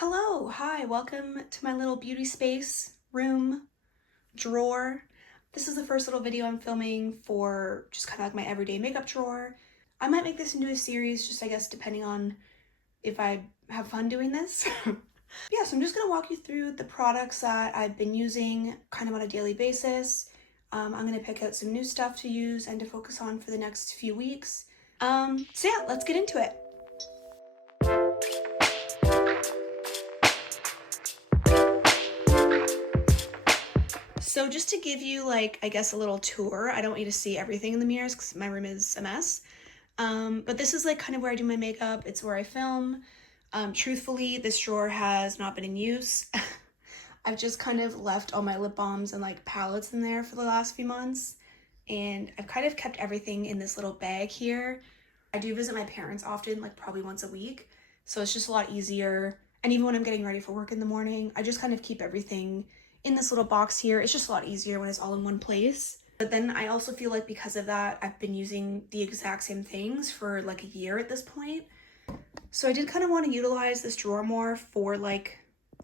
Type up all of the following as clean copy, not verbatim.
Hello, hi, welcome to my little beauty space, room, drawer. This is the first little video I'm filming for just kind of like my everyday makeup drawer. I might make this into a series, just I guess depending on if I have fun doing this. Yeah, so I'm just gonna walk you through the products that I've been using kind of on a daily basis. I'm gonna pick out some new stuff to use and to focus on for the next few weeks. So yeah, let's get into it. So just to give you like, I guess a little tour, I don't want you to see everything in the mirrors because my room is a mess. But this is like kind of where I do my makeup. It's where I film. Truthfully, this drawer has not been in use. I've just kind of left all my lip balms and like palettes in there for the last few months. And I've kind of kept everything in this little bag here. I do visit my parents often, like probably once a week. So it's just a lot easier. And even when I'm getting ready for work in the morning, I just kind of keep everything in this little box here. It's just a lot easier when it's all in one place. But then I also feel like because of that, I've been using the exact same things for like a year at this point. So I did kind of want to utilize this drawer more for like,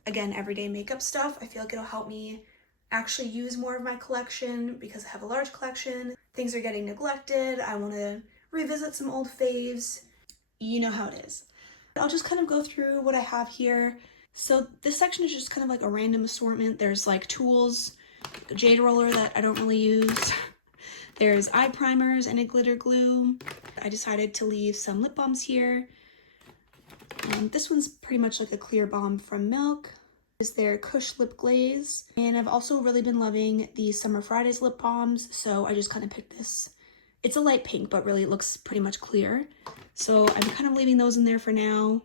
again, everyday makeup stuff. I feel like it'll help me actually use more of my collection because I have a large collection. Things are getting neglected. I want to revisit some old faves. You know how it is. I'll just kind of go through what I have here. So this section is just kind of like a random assortment. There's like tools, a jade roller that I don't really use. There's eye primers and a glitter glue. I decided to leave some lip balms here. This one's pretty much like a clear balm from Milk. Is their Kush Lip Glaze. And I've also really been loving the Summer Fridays lip balms, so I just kind of picked this. It's a light pink, but really it looks pretty much clear. So I'm kind of leaving those in there for now.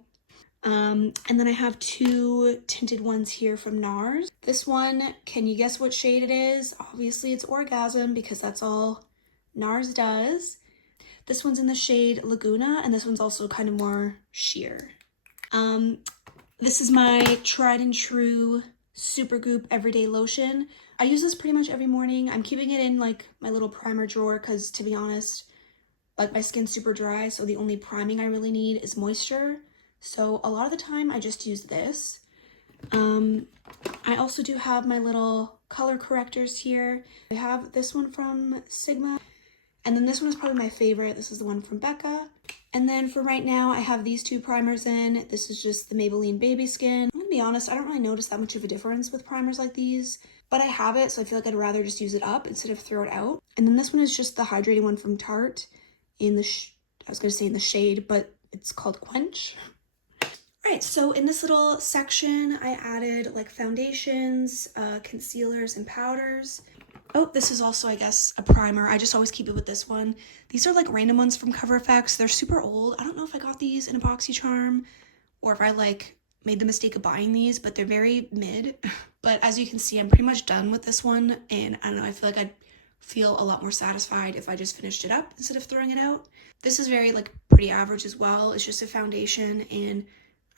And then I have two tinted ones here from NARS. This one, can you guess what shade it is? Obviously it's Orgasm because that's all NARS does. This one's in the shade Laguna, and this one's also kind of more sheer. This is my tried and true Supergoop Everyday Lotion. I use this pretty much every morning. I'm keeping it in like my little primer drawer because, to be honest, like my skin's super dry, so the only priming I really need is moisture. So a lot of the time I just use this. I also do have my little color correctors here. I have this one from Sigma, and then this one is probably my favorite. This is the one from Becca. And then for right now, I have these two primers in. This is just the Maybelline Baby Skin. I'm gonna be honest, I don't really notice that much of a difference with primers like these, but I have it, so I feel like I'd rather just use it up instead of throw it out. And then this one is just the hydrating one from Tarte in the, I was gonna say in the shade, but it's called Quench. Alright, so in this little section, I added like foundations, concealers, and powders. Oh, this is also, I guess, a primer. I just always keep it with this one. These are like random ones from Cover FX. They're super old. I don't know if I got these in a BoxyCharm or if I like made the mistake of buying these, but they're very mid. But as you can see, I'm pretty much done with this one, and I don't know, I feel like I'd feel a lot more satisfied if I just finished it up instead of throwing it out. This is very like pretty average as well. It's just a foundation, and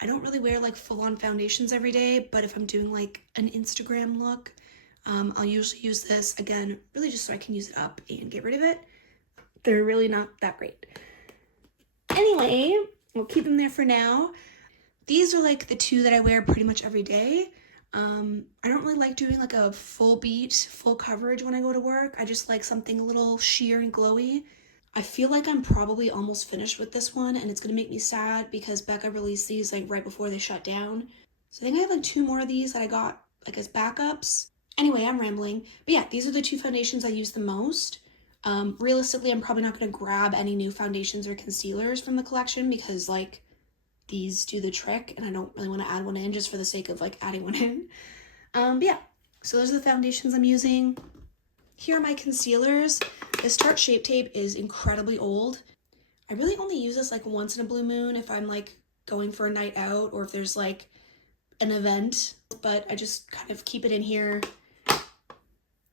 I don't really wear like full-on foundations every day, but if I'm doing like an Instagram look, I'll usually use this, again, really just so I can use it up and get rid of it. They're really not that great. Anyway, we'll keep them there for now. These are like the two that I wear pretty much every day. I don't really like doing like a full beat, full coverage when I go to work. I just like something a little sheer and glowy. I feel like I'm probably almost finished with this one, and it's gonna make me sad because Becca released these like right before they shut down. So I think I have like two more of these that I got like as backups. Anyway, I'm rambling. But yeah, these are the two foundations I use the most. Realistically, I'm probably not going to grab any new foundations or concealers from the collection because like these do the trick and I don't really want to add one in just for the sake of like adding one in. But yeah, so those are the foundations I'm using. Here are my concealers. This Tarte Shape Tape is incredibly old. I really only use this like once in a blue moon if I'm like going for a night out or if there's like an event, but I just kind of keep it in here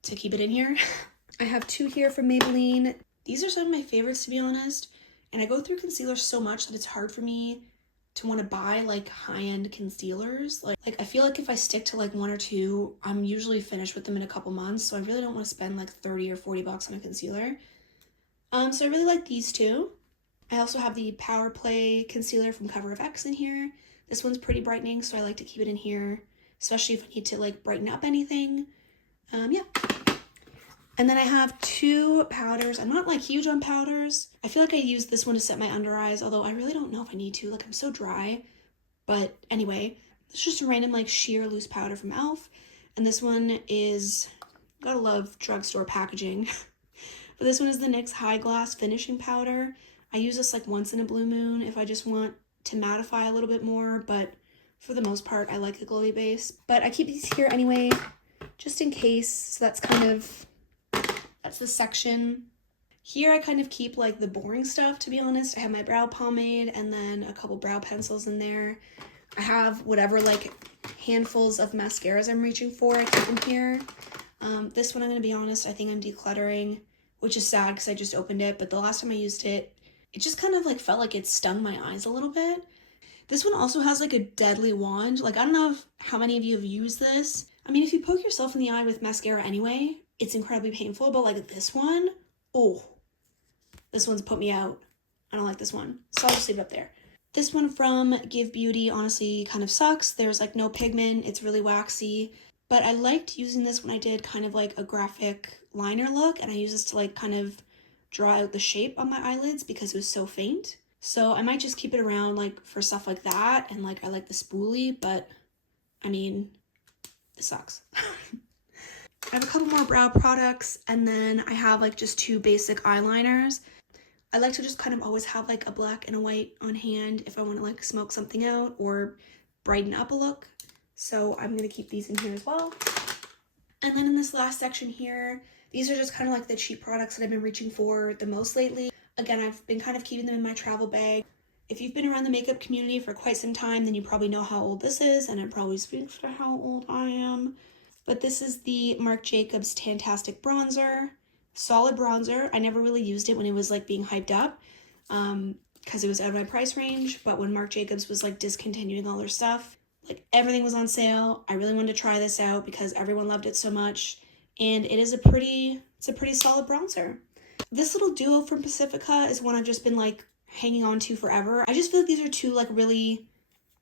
to keep it in here. I have two here from Maybelline. These are some of my favorites, to be honest, and I go through concealers so much that it's hard for me to want to buy like high-end concealers. Like I feel like if I stick to like one or two, I'm usually finished with them in a couple months, so I really don't want to spend like 30 or 40 bucks on a concealer. So I really like these two. I also have the Power Play concealer from Cover FX in here. This one's pretty brightening, so I like to keep it in here, especially if I need to like brighten up anything. Yeah. And then I have 2 powders. I'm not like huge on powders. I feel like I use this one to set my under eyes, although I really don't know if I need to. Like, I'm so dry. But anyway, it's just a random like sheer loose powder from e.l.f. And this one is, gotta love drugstore packaging. But this one is the NYX High Gloss Finishing Powder. I use this like once in a blue moon if I just want to mattify a little bit more, but for the most part, I like a glowy base. But I keep these here anyway, just in case. So that's the section. Here I kind of keep like the boring stuff, to be honest. I have my brow pomade and then a couple brow pencils in there. I have whatever like handfuls of mascaras I'm reaching for. I keep them here. This one, I'm going to be honest, I think I'm decluttering, which is sad because I just opened it. But the last time I used it, it just kind of like felt like it stung my eyes a little bit. This one also has like a deadly wand. Like, I don't know how many of you have used this. I mean, if you poke yourself in the eye with mascara anyway, it's incredibly painful. But like this one, oh, this one's put me out. I don't like this one. So I'll just leave it up there. This one from Give Beauty honestly kind of sucks. There's like no pigment. It's really waxy. But I liked using this when I did kind of like a graphic liner look. And I use this to like kind of draw out the shape on my eyelids because it was so faint. So I might just keep it around like for stuff like that. And like I like the spoolie, but I mean, it sucks. I have a couple more brow products, and then I have like just 2 basic eyeliners. I like to just kind of always have like a black and a white on hand if I want to like smoke something out or brighten up a look. So I'm going to keep these in here as well. And then in this last section here, these are just kind of like the cheap products that I've been reaching for the most lately. Again, I've been kind of keeping them in my travel bag. If you've been around the makeup community for quite some time, then you probably know how old this is, and it probably speaks to how old I am. But this is the Marc Jacobs Tantastic Bronzer. Solid bronzer. I never really used it when it was like being hyped up because it was out of my price range. But when Marc Jacobs was like discontinuing all their stuff, like everything was on sale. I really wanted to try this out because everyone loved it so much. And it is a pretty solid bronzer. This little duo from Pacifica is one I've just been like hanging on to forever. I just feel like these are 2 like really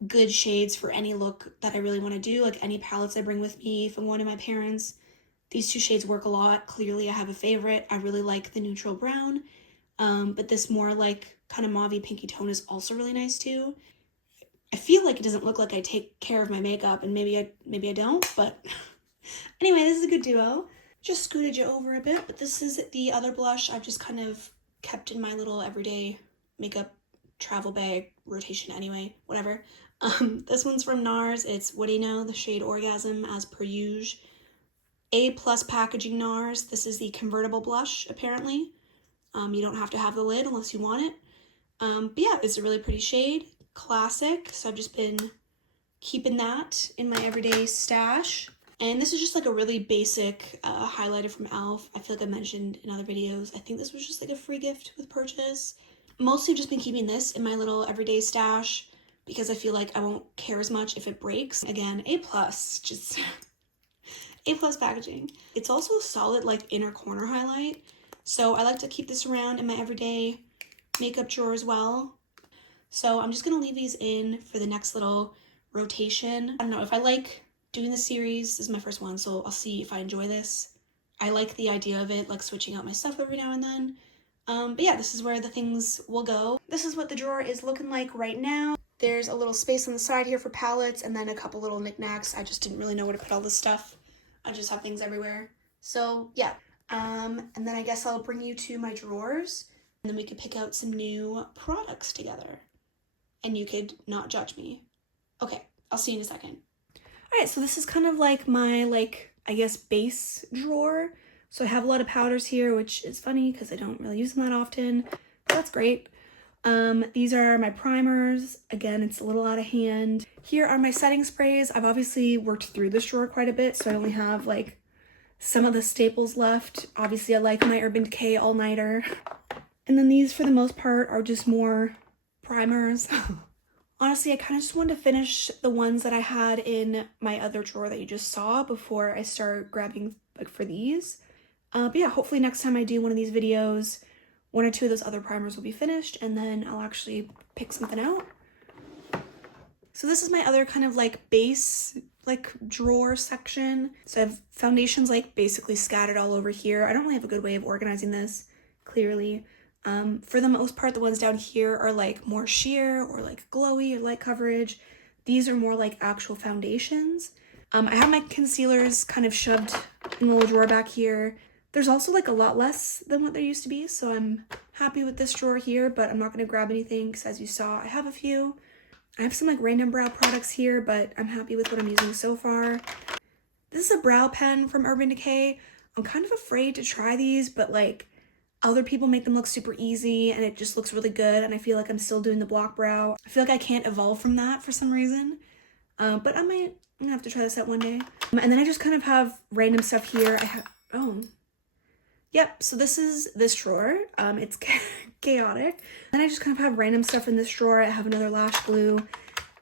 good shades for any look that I really want to do, like any palettes I bring with me. If I'm going to my parents', these 2 shades work a lot. Clearly I have a favorite. I really like the neutral brown, but this more like kind of mauve-y pinky tone is also really nice too. I feel like it doesn't look like I take care of my makeup, and maybe I don't, but anyway, this is a good duo. Just scooted you over a bit, but this is the other blush I've just kind of kept in my little everyday makeup travel bag rotation anyway, whatever. This one's from NARS. It's, what do you know, the shade Orgasm as per usual. A+ packaging NARS. This is the convertible blush, apparently. You don't have to have the lid unless you want it. But yeah, it's a really pretty shade. Classic. So I've just been keeping that in my everyday stash. And this is just like a really basic highlighter from e.l.f. I feel like I mentioned in other videos. I think this was just like a free gift with purchase. Mostly just been keeping this in my little everyday stash because I feel like I won't care as much if it breaks. Again, A+, just A+ packaging. It's also a solid like inner corner highlight. So I like to keep this around in my everyday makeup drawer as well. So I'm just gonna leave these in for the next little rotation. I don't know if I like doing the series. This is my first one, so I'll see if I enjoy this. I like the idea of it, like switching out my stuff every now and then. But yeah, this is where the things will go. This is what the drawer is looking like right now. There's a little space on the side here for palettes and then a couple little knickknacks. I just didn't really know where to put all this stuff. I just have things everywhere. So yeah. And then I guess I'll bring you to my drawers and then we could pick out some new products together. And you could not judge me. Okay, I'll see you in a second. All right, so this is kind of like my, I guess, base drawer. So I have a lot of powders here, which is funny because I don't really use them that often. But that's great. These are my primers. Again, it's a little out of hand. Here are my setting sprays. I've obviously worked through this drawer quite a bit, so I only have like some of the staples left. Obviously, I like my Urban Decay all-nighter. And then these, for the most part, are just more primers. Honestly, I kind of just wanted to finish the ones that I had in my other drawer that you just saw before I start grabbing like for these. But yeah, hopefully next time I do one of these videos, 1 or 2 of those other primers will be finished and then I'll actually pick something out. So this is my other kind of like base like drawer section. So I have foundations like basically scattered all over here. I don't really have a good way of organizing this, clearly. For the most part, the ones down here are like more sheer or like glowy or light coverage. These are more like actual foundations. I have my concealers kind of shoved in the little drawer back here. There's also like a lot less than what there used to be, so I'm happy with this drawer here, but I'm not going to grab anything because as you saw, I have a few. I have some like random brow products here, but I'm happy with what I'm using so far. This is a brow pen from Urban Decay. I'm kind of afraid to try these, but like other people make them look super easy and it just looks really good, and I feel like I'm still doing the block brow. I feel like I can't evolve from that for some reason, but I'm gonna have to try this out one day. And then I just kind of have random stuff here. Yep, so this is this drawer. It's chaotic. Then I just kind of have random stuff in this drawer. I have another lash glue.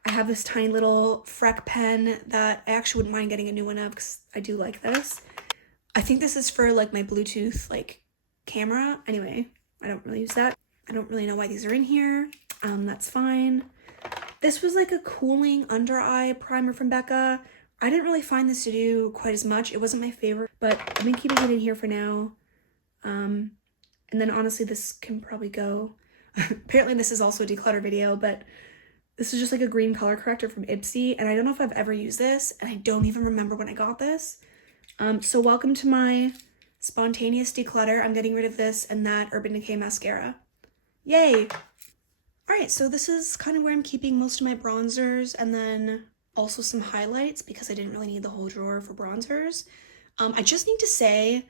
I have this tiny little Freck pen that I actually wouldn't mind getting a new one of because I do like this. I think this is for like my Bluetooth like camera. Anyway, I don't really use that. I don't really know why these are in here. That's fine. This was like a cooling under eye primer from Becca. I didn't really find this to do quite as much. It wasn't my favorite, but I've been keeping it in here for now. And then honestly, this can probably go. Apparently this is also a declutter video, but this is just like a green color corrector from Ipsy, and I don't know if I've ever used this, and I don't even remember when I got this. So welcome to my spontaneous declutter. I'm getting rid of this and that Urban Decay mascara. Yay! Alright, so this is kind of where I'm keeping most of my bronzers, and then also some highlights because I didn't really need the whole drawer for bronzers. I just need to say,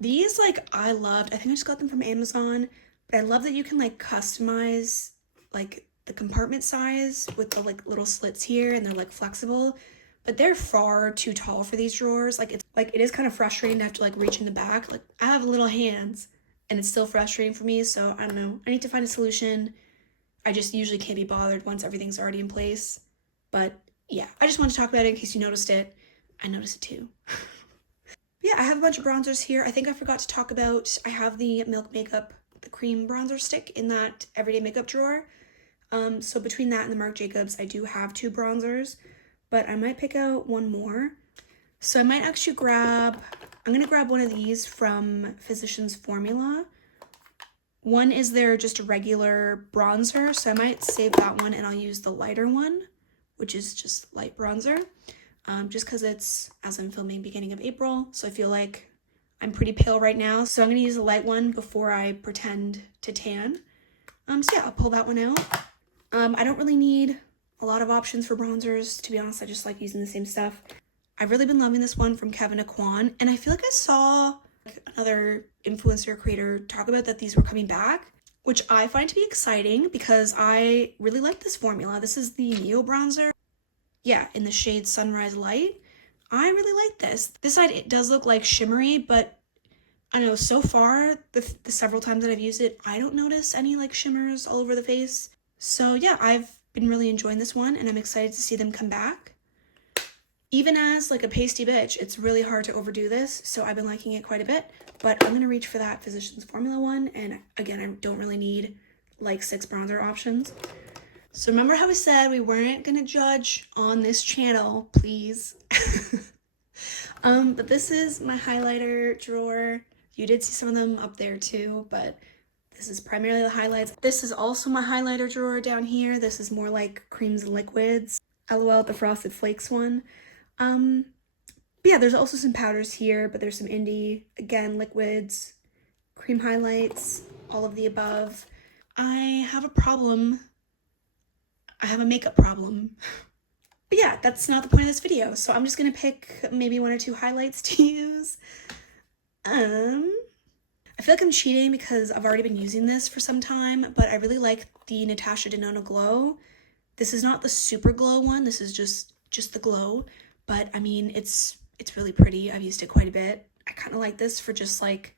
these, like, I loved. I think I just got them from Amazon, but I love that you can, like, customize, like, the compartment size with the, like, little slits here, and they're, like, flexible, but they're far too tall for these drawers. Like, it is kind of frustrating to have to, like, reach in the back. Like, I have little hands, and it's still frustrating for me, so I don't know. I need to find a solution. I just usually can't be bothered once everything's already in place, but yeah, I just wanted to talk about it in case you noticed it. I noticed it too. Yeah, I have a bunch of bronzers here. I think I forgot to talk about, I have the Milk Makeup, the cream bronzer stick in that everyday makeup drawer. So between that and the Marc Jacobs, I do have 2 bronzers, but I might pick out one more. So I might actually I'm gonna grab one of these from Physicians Formula. One is their just a regular bronzer, so I might save that one and I'll use the lighter one, which is just light bronzer. Just because it's, as I'm filming, beginning of April, so I feel like I'm pretty pale right now, so I'm going to use a light one before I pretend to tan. So yeah, I'll pull that one out. I don't really need a lot of options for bronzers, to be honest. I just like using the same stuff. I've really been loving this one from Kevin Aquan, and I feel like I saw like, another influencer creator talk about that these were coming back, which I find to be exciting because I really like this formula. This is the Neo bronzer. Yeah, in the shade Sunrise Light. I really like this. This side, it does look like shimmery, but I don't know, so far, the several times that I've used it, I don't notice any like shimmers all over the face. So yeah, I've been really enjoying this one, and I'm excited to see them come back. Even as like a pasty bitch, it's really hard to overdo this, so I've been liking it quite a bit, but I'm gonna reach for that Physicians Formula one, and again, I don't really need like 6 bronzer options. So remember how I said we weren't gonna judge on this channel, please. But this is my highlighter drawer. You did see some of them up there too, but this is primarily the highlights. This is also my highlighter drawer down here. This is more like creams and liquids. LOL, the Frosted Flakes one. But yeah, there's also some powders here, but there's some indie, again, liquids, cream highlights, all of the above. I have a problem. I have a makeup problem. But yeah, that's not the point of this video, so I'm just gonna pick maybe 1 or 2 highlights to use. I feel like I'm cheating because I've already been using this for some time, but I really like the Natasha Denona Glow. This is not the super glow one, this is just the glow, but I mean, it's really pretty. I've used it quite a bit. I kind of like this for just like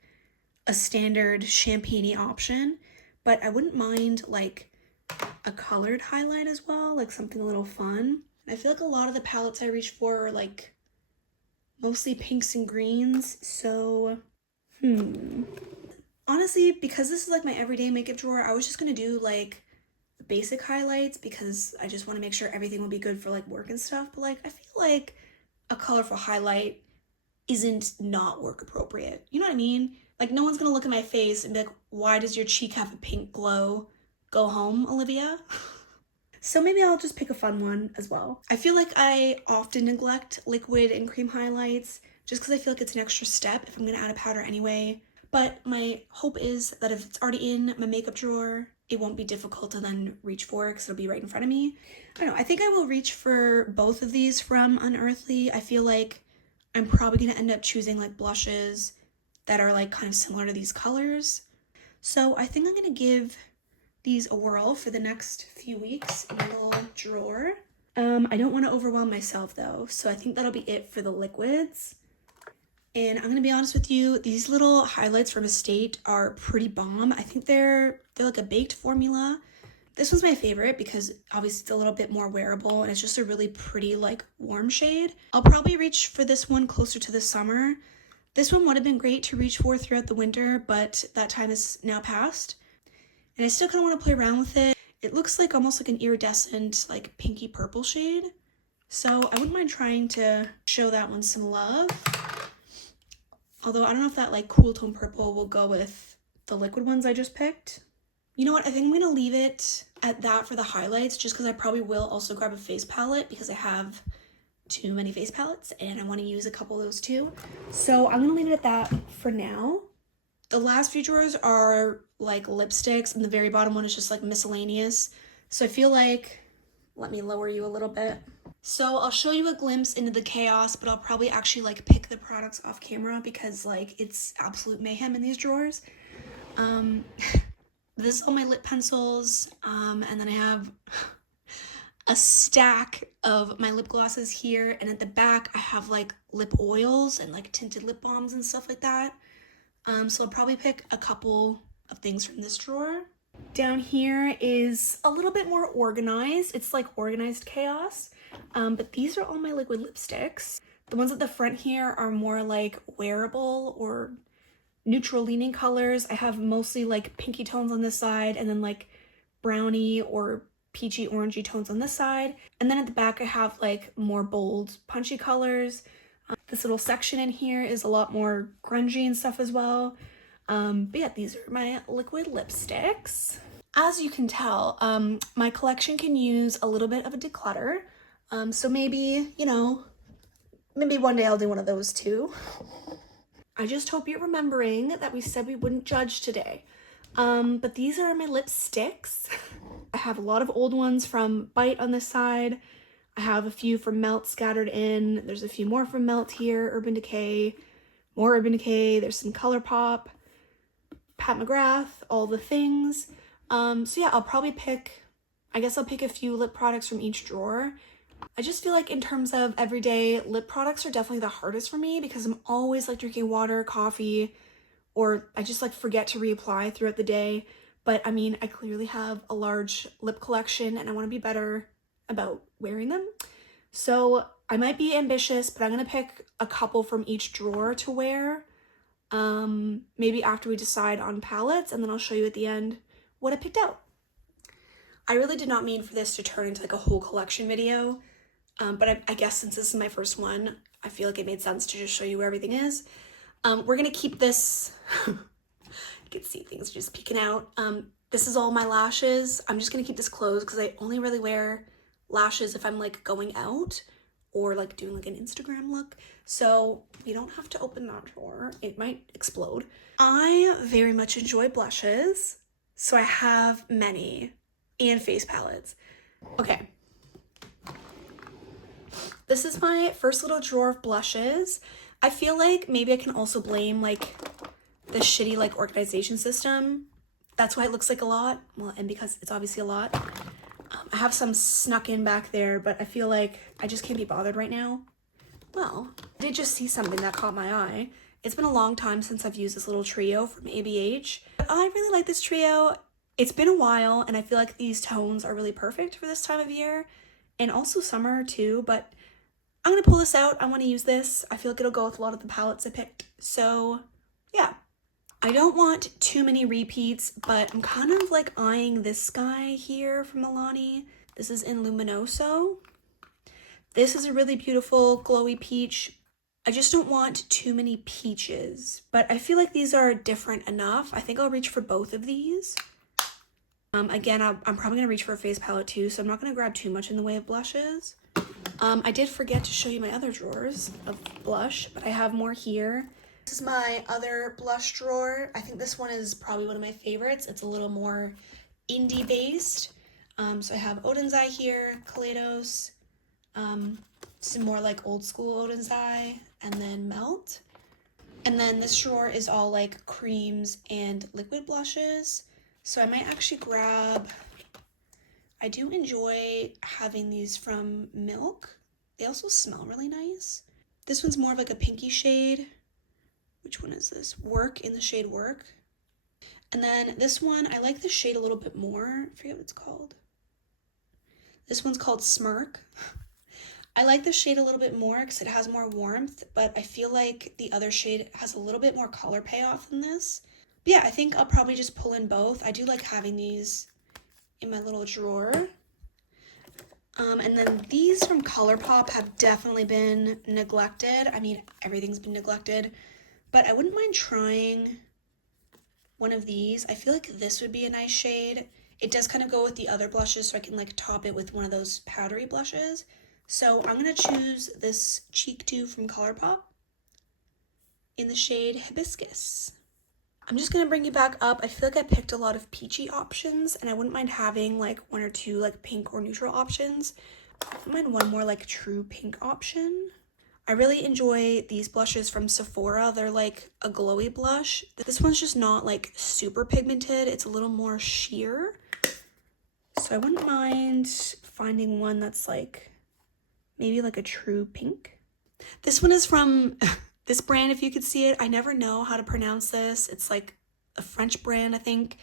a standard champagne-y option, but I wouldn't mind like a colored highlight as well, like something a little fun. I feel like a lot of the palettes I reach for are like mostly pinks and greens, so honestly, because this is like my everyday makeup drawer, I was just gonna do like basic highlights because I just want to make sure everything will be good for like work and stuff. But like I feel like a colorful highlight isn't not work appropriate. You know what I mean? Like no one's gonna look at my face and be like, why does your cheek have a pink glow? Go home, Olivia. So maybe I'll just pick a fun one as well. I feel like I often neglect liquid and cream highlights just because I feel like it's an extra step if I'm gonna add a powder anyway. But my hope is that if it's already in my makeup drawer, it won't be difficult to then reach for it because it'll be right in front of me. I don't know, I think I will reach for both of these from Unearthly. I feel like I'm probably gonna end up choosing like blushes that are like kind of similar to these colors. So I think I'm gonna give these a whirl for the next few weeks in my little drawer. I don't want to overwhelm myself though, so I think that'll be it for the liquids. And I'm gonna be honest with you, these little highlights from Estate are pretty bomb. I think they're like a baked formula. This one's my favorite because obviously it's a little bit more wearable and it's just a really pretty like warm shade. I'll probably reach for this one closer to the summer. This one would have been great to reach for throughout the winter, but that time is now past. And I still kind of want to play around with it. It looks like almost like an iridescent, like pinky purple shade. So I wouldn't mind trying to show that one some love. Although I don't know if that like cool tone purple will go with the liquid ones I just picked. You know what, I think I'm gonna leave it at that for the highlights just because I probably will also grab a face palette because I have too many face palettes and I want to use a couple of those too. So I'm gonna leave it at that for now. The last few drawers are like lipsticks and the very bottom one is just like miscellaneous. So I feel like, let me lower you a little bit. So I'll show you a glimpse into the chaos, but I'll probably actually like pick the products off camera because like it's absolute mayhem in these drawers. This is all my lip pencils, and then I have a stack of my lip glosses here, and at the back I have like lip oils and like tinted lip balms and stuff like that. So I'll probably pick a couple of things from this drawer. Down here is a little bit more organized. It's like organized chaos. But these are all my liquid lipsticks. The ones at the front here are more like wearable or neutral leaning colors. I have mostly like pinky tones on this side and then like brownie or peachy orangey tones on this side. And then at the back I have like more bold punchy colors. This little section in here is a lot more grungy and stuff as well. But yeah, these are my liquid lipsticks. As you can tell, my collection can use a little bit of a declutter. So maybe, you know, maybe one day I'll do one of those too. I just hope you're remembering that we said we wouldn't judge today. But these are my lipsticks. I have a lot of old ones from Bite on this side. I have a few from Melt scattered in. There's a few more from Melt here, Urban Decay, more Urban Decay. There's some ColourPop, Pat McGrath, all the things. So yeah, I'll probably pick, I guess I'll pick a few lip products from each drawer. I just feel like in terms of everyday lip products are definitely the hardest for me because I'm always like drinking water, coffee, or I just like forget to reapply throughout the day. But I mean, I clearly have a large lip collection and I want to be better about wearing them. So I might be ambitious, but I'm going to pick a couple from each drawer to wear. Maybe after we decide on palettes, and then I'll show you at the end what I picked out. I really did not mean for this to turn into like a whole collection video. But I guess since this is my first one, I feel like it made sense to just show you where everything is. We're gonna keep this, you can see things just peeking out. This is all my lashes. I'm just gonna keep this closed because I only really wear lashes if I'm like going out or like doing like an Instagram look. So you don't have to open that drawer. It might explode. I very much enjoy blushes. So I have many and face palettes. Okay. This is my first little drawer of blushes. I feel like maybe I can also blame like the shitty like organization system. That's why it looks like a lot. Well, and because it's obviously a lot. I have some snuck in back there, but I feel like I just can't be bothered right now. Well, I did just see something that caught my eye. It's been a long time since I've used this little trio from ABH. But I really like this trio. It's been a while, and I feel like these tones are really perfect for this time of year. And also summer too, but I'm gonna pull this out. I wanna use this. I feel like it'll go with a lot of the palettes I picked. So yeah, I don't want too many repeats, but I'm kind of like eyeing this guy here from Milani. This is in Luminoso. This is a really beautiful glowy peach. I just don't want too many peaches, but I feel like these are different enough. I think I'll reach for both of these. Again, I'm probably gonna reach for a face palette too, so I'm not gonna grab too much in the way of blushes. I did forget to show you my other drawers of blush, but I have more here. This is my other blush drawer. I think this one is probably one of my favorites. It's a little more indie based. So I have Odin's Eye here, Kaleidos, some more like old school Odin's Eye, and then Melt. And then this drawer is all like creams and liquid blushes. So I might actually grab, I do enjoy having these from Milk. They also smell really nice. This one's more of like a pinky shade. Which one is this? Work, in the shade Work. And then this one, I like this shade a little bit more. I forget what it's called. This one's called Smirk. I like this shade a little bit more because it has more warmth, but I feel like the other shade has a little bit more color payoff than this. But yeah, I think I'll probably just pull in both. I do like having these in my little drawer. And then these from ColourPop have definitely been neglected. I mean, everything's been neglected, but I wouldn't mind trying one of these. I feel like this would be a nice shade. It does kind of go with the other blushes, so I can like top it with one of those powdery blushes. So I'm gonna choose this Cheek 2 from ColourPop in the shade Hibiscus. I'm just gonna bring you back up. I feel like I picked a lot of peachy options, and I wouldn't mind having like one or two like pink or neutral options. I wouldn't mind one more like true pink option. I really enjoy these blushes from Sephora. They're like a glowy blush. This one's just not like super pigmented. It's a little more sheer. So I wouldn't mind finding one that's like maybe like a true pink. This one is from this brand, if you could see it. I never know how to pronounce this. It's like a French brand, I think.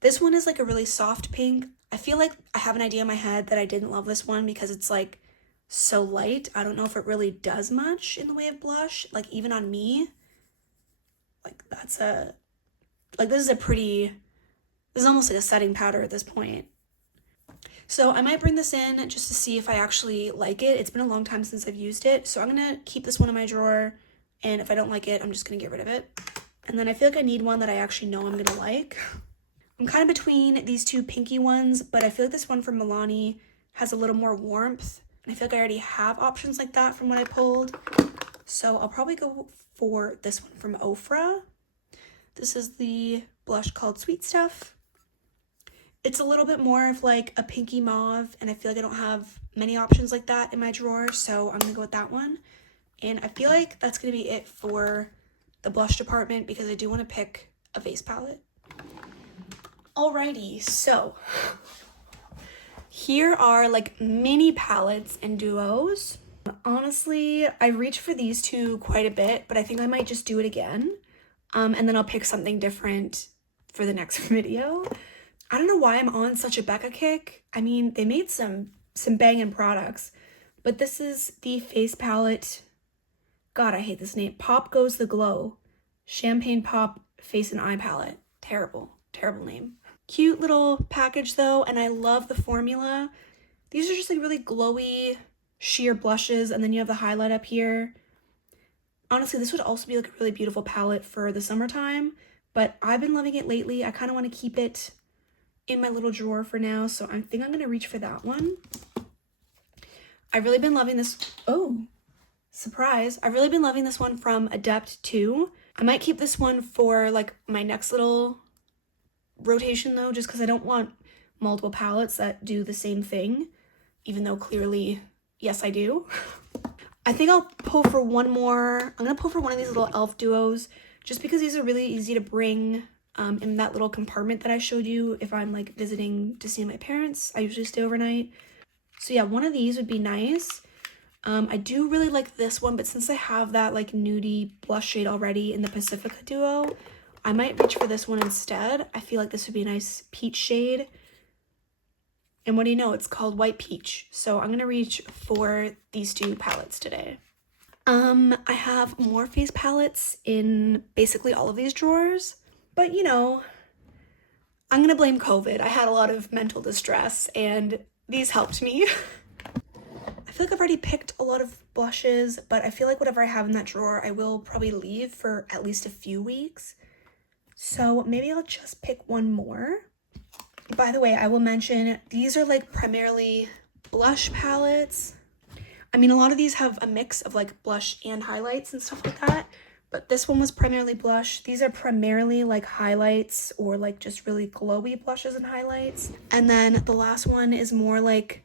This one is like a really soft pink. I feel like I have an idea in my head that I didn't love this one because it's like so light. I don't know if it really does much in the way of blush. Like even on me, like this is almost like a setting powder at this point. So I might bring this in just to see if I actually like it. It's been a long time since I've used it, so I'm gonna keep this one in my drawer, and if I don't like it, I'm just gonna get rid of it. And then I feel like I need one that I actually know I'm gonna like. I'm kind of between these two pinky ones, but I feel like this one from Milani has a little more warmth, and I feel like I already have options like that from what I pulled. So I'll probably go for this one from Ofra. This is the blush called Sweet Stuff. It's a little bit more of like a pinky mauve, and I feel like I don't have many options like that in my drawer, so I'm gonna go with that one. And I feel like that's gonna be it for the blush department because I do want to pick a face palette. Alrighty, so here are like mini palettes and duos. Honestly, I reached for these two quite a bit, but I think I might just do it again. And then I'll pick something different for the next video. I don't know why I'm on such a Becca kick. I mean, they made some banging products, but this is the face palette. God, I hate this name. Pop Goes the Glow. Champagne Pop Face and Eye Palette. Terrible, terrible name. Cute little package though, and I love the formula. These are just like really glowy, sheer blushes, and then you have the highlight up here. Honestly, this would also be like a really beautiful palette for the summertime, but I've been loving it lately. I kind of want to keep it in my little drawer for now, so I think I'm going to reach for that one. I've really been loving this. Oh, surprise. I've really been loving this one from Adept too. I might keep this one for like my next little rotation though, just because I don't want multiple palettes that do the same thing, even though clearly, yes, I do. I think I'll pull for one more. I'm going to pull for one of these little e.l.f. duos just because these are really easy to bring in that little compartment that I showed you if I'm like visiting to see my parents. I usually stay overnight. So yeah, one of these would be nice. I do really like this one, but since I have that like nudie blush shade already in the Pacifica duo, I might reach for this one instead. I feel like this would be a nice peach shade. And what do you know? It's called White Peach. So I'm going to reach for these two palettes today. I have more face palettes in basically all of these drawers. But you know, I'm gonna blame COVID. I had a lot of mental distress and these helped me. I feel like I've already picked a lot of blushes, but I feel like whatever I have in that drawer, I will probably leave for at least a few weeks. So maybe I'll just pick one more. By the way, I will mention these are like primarily blush palettes. I mean, a lot of these have a mix of like blush and highlights and stuff like that, but this one was primarily blush. These are primarily like highlights or like just really glowy blushes and highlights. And then the last one is more like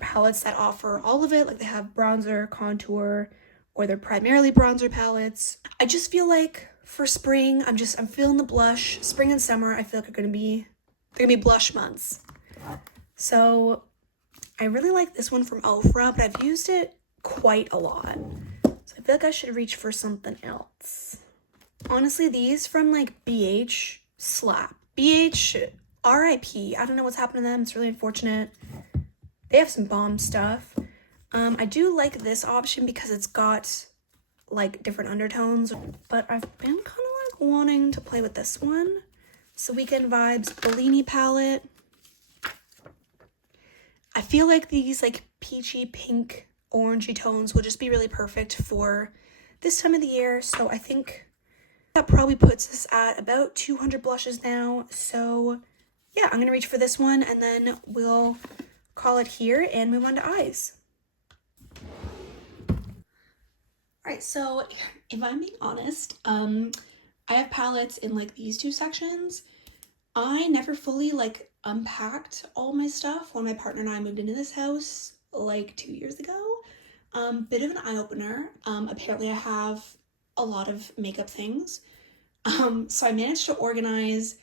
palettes that offer all of it. Like they have bronzer, contour, or they're primarily bronzer palettes. I just feel like for spring, I'm feeling the blush. Spring and summer, I feel like they're gonna be blush months. So I really like this one from Ofra, but I've used it quite a lot. So I feel like I should reach for something else. Honestly, these from like BH slap. BH RIP. I don't know what's happened to them. It's really unfortunate. They have some bomb stuff. I do like this option because it's got like different undertones, but I've been kind of like wanting to play with this one. It's the Weekend Vibes Bellini palette. I feel like these like peachy pink orangey tones will just be really perfect for this time of the year. So I think that probably puts us at about 200 blushes now. So yeah, I'm gonna reach for this one and then we'll call it here and move on to eyes. All right, so if I'm being honest, I have palettes in like these two sections. I never fully like unpacked all my stuff when my partner and I moved into this house like 2 years ago. Bit of an eye-opener. Apparently I have a lot of makeup things. So I managed to organize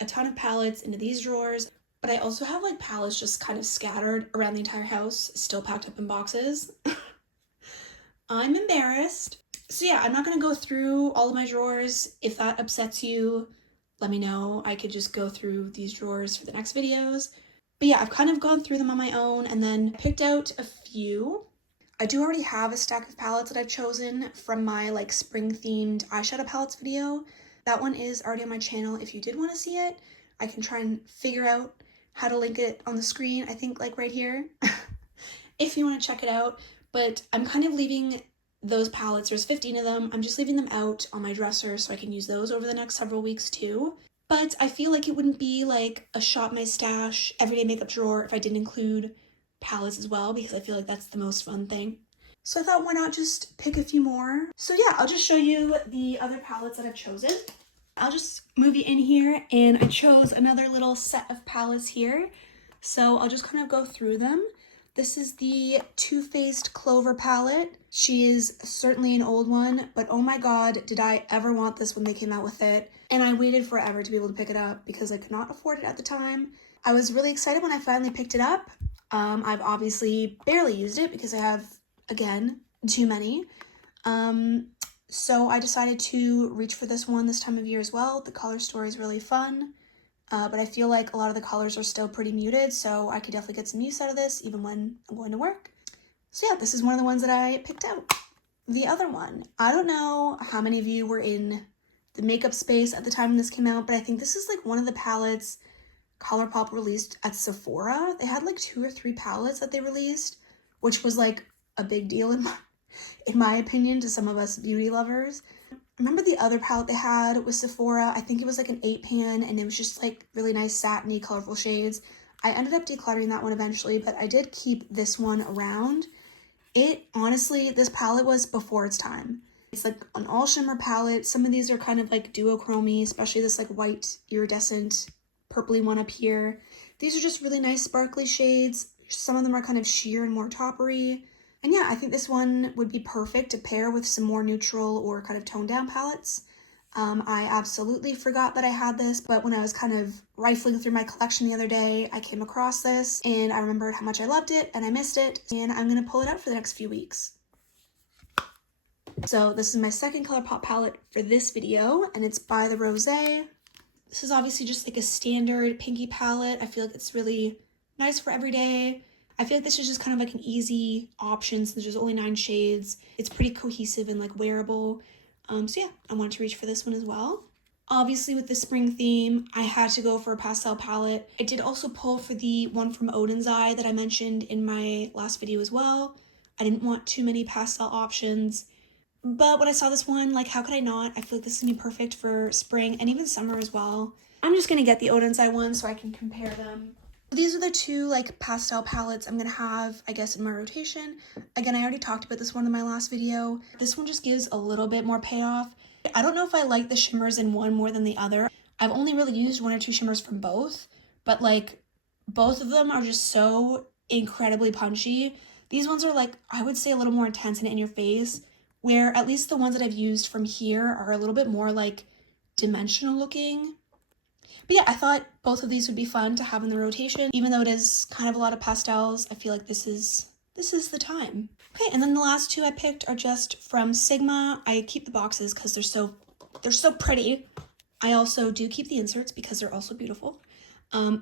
a ton of palettes into these drawers, but I also have like palettes just kind of scattered around the entire house, still packed up in boxes. I'm embarrassed. So yeah, I'm not gonna go through all of my drawers. If that upsets you, let me know. I could just go through these drawers for the next videos. But yeah, I've kind of gone through them on my own and then picked out a few. I do already have a stack of palettes that I've chosen from my like spring themed eyeshadow palettes video. That one is already on my channel. If you did want to see it, I can try and figure out how to link it on the screen. I think like right here, if you want to check it out. But I'm kind of leaving those palettes, there's 15 of them, I'm just leaving them out on my dresser so I can use those over the next several weeks too. But I feel like it wouldn't be like a shop my stash everyday makeup drawer if I didn't include palettes as well, because I feel like that's the most fun thing. So I thought, why not just pick a few more? So yeah, I'll just show you the other palettes that I've chosen. I'll just move you in here, and I chose another little set of palettes here. So I'll just kind of go through them. This is the Too Faced Clover palette. She is certainly an old one, but oh my god, did I ever want this when they came out with it. And I waited forever to be able to pick it up because I could not afford it at the time. I was really excited when I finally picked it up. I've obviously barely used it because I have, again, too many. So I decided to reach for this one this time of year as well. The color story is really fun. But I feel like a lot of the colors are still pretty muted, so I could definitely get some use out of this even when I'm going to work. So yeah, this is one of the ones that I picked out. The other one, I don't know how many of you were in the makeup space at the time this came out, but I think this is like one of the palettes ColourPop released at Sephora. They had like 2 or 3 palettes that they released, which was like a big deal in my opinion to some of us beauty lovers. Remember the other palette they had with Sephora? I think it was like an 8-pan and it was just like really nice satiny colorful shades. I ended up decluttering that one eventually, but I did keep this one around. It honestly, this palette was before its time. It's like an all shimmer palette. Some of these are kind of like duochromy, especially this like white iridescent purpley one up here. These are just really nice sparkly shades. Some of them are kind of sheer and more toppery. And yeah, I think this one would be perfect to pair with some more neutral or kind of toned down palettes. I absolutely forgot that I had this, but when I was kind of rifling through my collection the other day, I came across this and I remembered how much I loved it and I missed it, and I'm gonna pull it out for the next few weeks. So this is my second ColourPop palette for this video, and it's by the Rosé. This is obviously just like a standard pinky palette. I feel like it's really nice for every day. I feel like this is just kind of like an easy option since there's only 9 shades. It's pretty cohesive and like wearable. So yeah, I wanted to reach for this one as well. Obviously with the spring theme, I had to go for a pastel palette. I did also pull for the one from Odin's Eye that I mentioned in my last video as well. I didn't want too many pastel options. But when I saw this one, like, how could I not? I feel like this is gonna be perfect for spring and even summer as well. I'm just gonna get the Odin's Eye one so I can compare them. These are the two, like, pastel palettes I'm gonna have, I guess, in my rotation. Again, I already talked about this one in my last video. This one just gives a little bit more payoff. I don't know if I like the shimmers in one more than the other. I've only really used one or two shimmers from both, but, like, both of them are just so incredibly punchy. These ones are, like, I would say a little more intense and in your face, where at least the ones that I've used from here are a little bit more, like, dimensional looking. But yeah, I thought both of these would be fun to have in the rotation. Even though it is kind of a lot of pastels, I feel like this is the time. Okay, and then the last two I picked are just from Sigma. I keep the boxes because they're so pretty. I also do keep the inserts because they're also beautiful.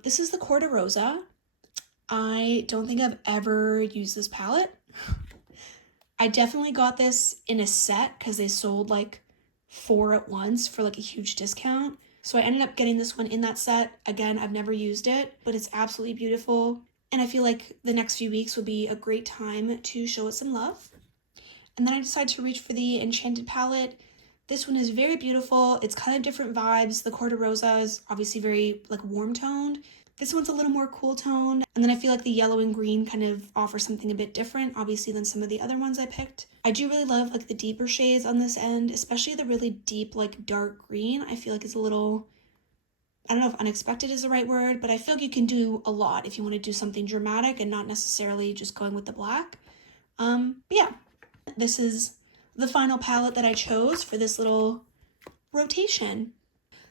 This is the Corda Rosa. I don't think I've ever used this palette. I definitely got this in a set because they sold like 4 at once for like a huge discount. So I ended up getting this one in that set. Again, I've never used it, but it's absolutely beautiful. And I feel like the next few weeks would be a great time to show it some love. And then I decided to reach for the Enchanted palette. This one is very beautiful. It's kind of different vibes. The Corda Rosa is obviously very like warm toned. This one's a little more cool toned. And then I feel like the yellow and green kind of offer something a bit different, obviously, than some of the other ones I picked. I do really love like the deeper shades on this end, especially the really deep like dark green. I feel like it's a little, I don't know if unexpected is the right word, but I feel like you can do a lot if you want to do something dramatic and not necessarily just going with the black. But yeah, this is the final palette that I chose for this little rotation.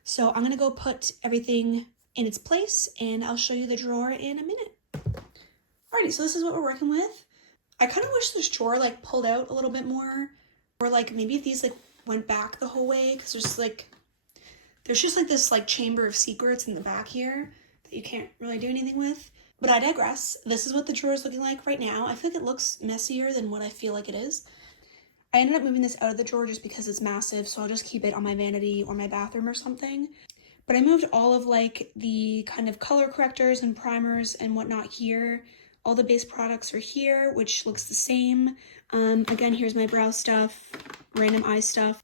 So I'm gonna go put everything in its place and I'll show you the drawer in a minute. Alrighty, so this is what we're working with. I kind of wish this drawer like pulled out a little bit more, or like maybe if these like went back the whole way, because there's just like this like chamber of secrets in the back here that you can't really do anything with. But I digress. This is what the drawer is looking like right now. I feel like it looks messier than what I feel like it is. I ended up moving this out of the drawer just because it's massive, so I'll just keep it on my vanity or my bathroom or something. But I moved all of like the kind of color correctors and primers and whatnot here. All the base products are here, which looks the same. Again, here's my brow stuff, random eye stuff.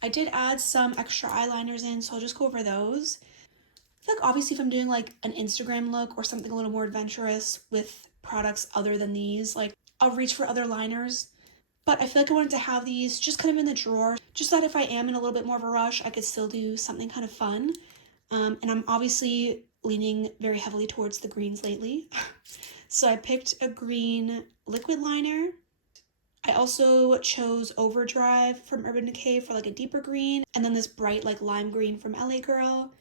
I did add some extra eyeliners in, so I'll just go over those. I feel like obviously if I'm doing like an Instagram look or something a little more adventurous with products other than these, like I'll reach for other liners. But I feel like I wanted to have these just kind of in the drawer, just that if I am in a little bit more of a rush, I could still do something kind of fun. And I'm obviously leaning very heavily towards the greens lately. So I picked a green liquid liner. I also chose Overdrive from Urban Decay for like a deeper green, and then this bright like lime green from LA Girl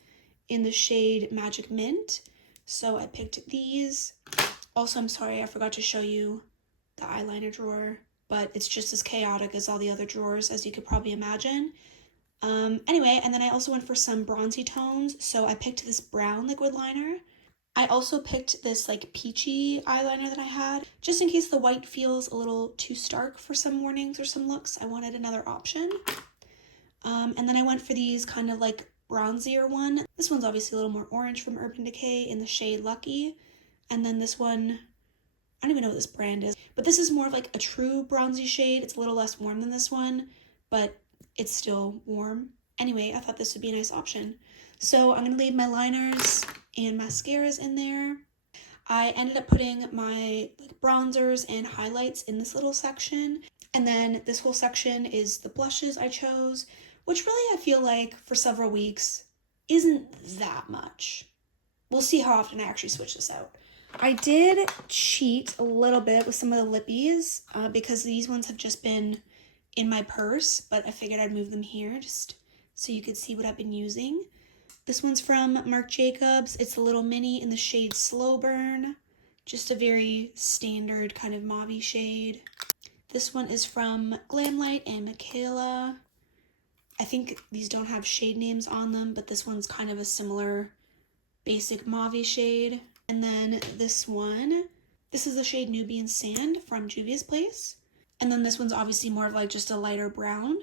in the shade Magic Mint. So I picked these. Also, I'm sorry, I forgot to show you the eyeliner drawer, but it's just as chaotic as all the other drawers, as you could probably imagine. Anyway, and then I also went for some bronzy tones, so I picked this brown liquid liner. I also picked this like peachy eyeliner that I had, just in case the white feels a little too stark for some mornings or some looks. I wanted another option. And then I went for these kind of like bronzier one. This one's obviously a little more orange from Urban Decay in the shade Lucky. And then this one, I don't even know what this brand is, but this is more of like a true bronzy shade. It's a little less warm than this one, but it's still warm. Anyway, I thought this would be a nice option. So I'm gonna leave my liners and mascaras in there. I ended up putting my like bronzers and highlights in this little section. And then this whole section is the blushes I chose, which really I feel like for several weeks isn't that much. We'll see how often I actually switch this out. I did cheat a little bit with some of the lippies because these ones have just been in my purse, but I figured I'd move them here just so you could see what I've been using. This one's from Marc Jacobs. It's a little mini in the shade Slow Burn, just a very standard kind of mauve-y shade. This one is from Glamlight and Michaela. I think these don't have shade names on them, but this one's kind of a similar basic mauve-y shade. And then this one, this is the shade Nubian Sand from Juvia's Place. And then this one's obviously more of like just a lighter brown.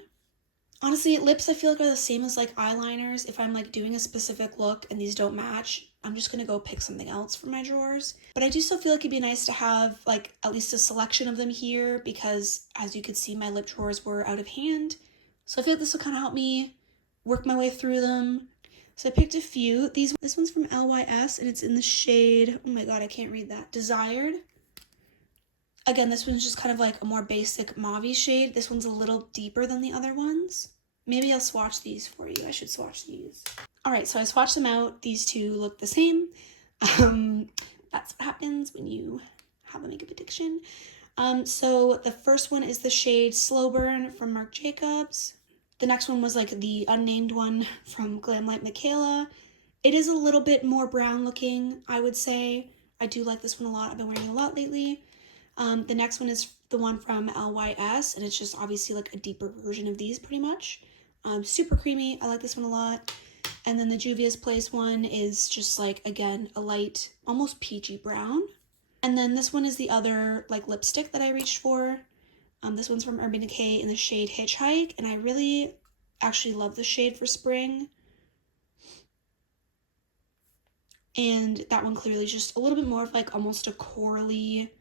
Honestly, lips I feel like are the same as like eyeliners. If I'm like doing a specific look and these don't match, I'm just gonna go pick something else from my drawers. But I do still feel like it'd be nice to have like at least a selection of them here because as you could see, my lip drawers were out of hand. So I feel like this will kind of help me work my way through them. So I picked a few. This one's from LYS and it's in the shade, oh my god, I can't read that, Desired. Again, this one's just kind of like a more basic mauve shade. This one's a little deeper than the other ones. Maybe I'll swatch these for you. I should swatch these. All right, so I swatched them out. These two look the same. That's what happens when you have a makeup addiction. So the first one is the shade Slow Burn from Marc Jacobs. The next one was like the unnamed one from Glamlight Michaela. It is a little bit more brown looking, I would say. I do like this one a lot. I've been wearing it a lot lately. The next one is the one from LYS, and it's just obviously like a deeper version of these pretty much. Super creamy. I like this one a lot. And then the Juvia's Place one is just like, again, a light, almost peachy brown. And then this one is the other like lipstick that I reached for. This one's from Urban Decay in the shade Hitchhike, and I really actually love the shade for spring. And that one clearly is just a little bit more of like almost a corally,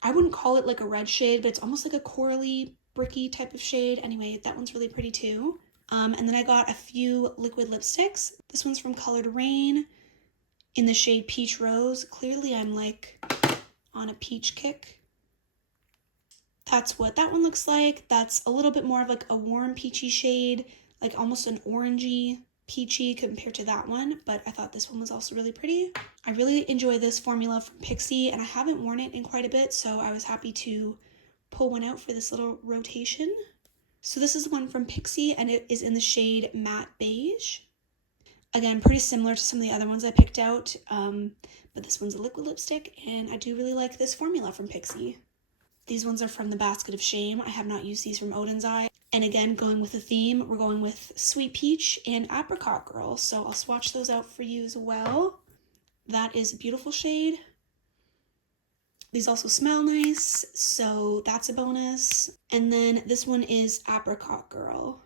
I wouldn't call it like a red shade, but it's almost like a corally, bricky type of shade. Anyway, that one's really pretty too. And then I got a few liquid lipsticks. This one's from Colored Rain in the shade Peach Rose. Clearly I'm like on a peach kick. That's what that one looks like. That's a little bit more of like a warm peachy shade, like almost an orangey peachy compared to that one, but I thought this one was also really pretty. I really enjoy this formula from Pixi, and I haven't worn it in quite a bit, so I was happy to pull one out for this little rotation. So this is the one from Pixi, and it is in the shade Matte Beige. Again, pretty similar to some of the other ones I picked out, but this one's a liquid lipstick, and I do really like this formula from Pixi. These ones are from the Basket of Shame. I have not used these from Odin's Eye. And again, going with the theme, we're going with Sweet Peach and Apricot Girl. So I'll swatch those out for you as well. That is a beautiful shade. These also smell nice, so that's a bonus. And then this one is Apricot Girl.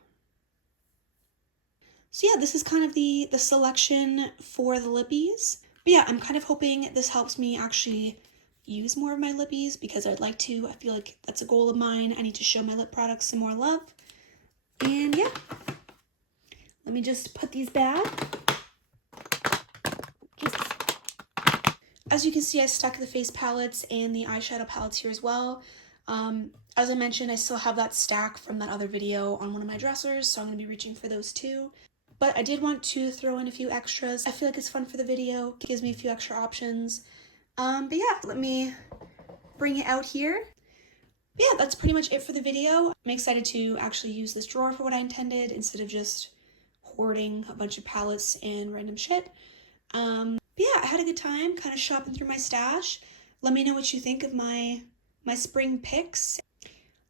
So yeah, this is kind of the selection for the lippies. But yeah, I'm kind of hoping this helps me actually use more of my lippies because I'd like to. I feel like that's a goal of mine. I need to show my lip products some more love. And yeah, let me just put these back. As you can see, I stuck the face palettes and the eyeshadow palettes here as well. As I mentioned, I still have that stack from that other video on one of my dressers, so I'm going to be reaching for those too. But I did want to throw in a few extras. I feel like it's fun for the video. It gives me a few extra options. But yeah, let me bring it out here. But yeah, that's pretty much it for the video. I'm excited to actually use this drawer for what I intended instead of just hoarding a bunch of palettes and random shit. But yeah, I had a good time kind of shopping through my stash. Let me know what you think of my spring picks.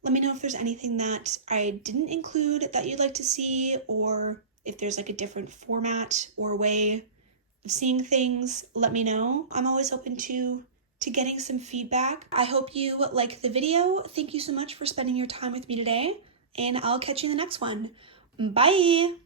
Let me know if there's anything that I didn't include that you'd like to see, or if there's like a different format or way of seeing things. Let me know. I'm always open to getting some feedback. I hope you like the video. Thank you so much for spending your time with me today, and I'll catch you in the next one. Bye!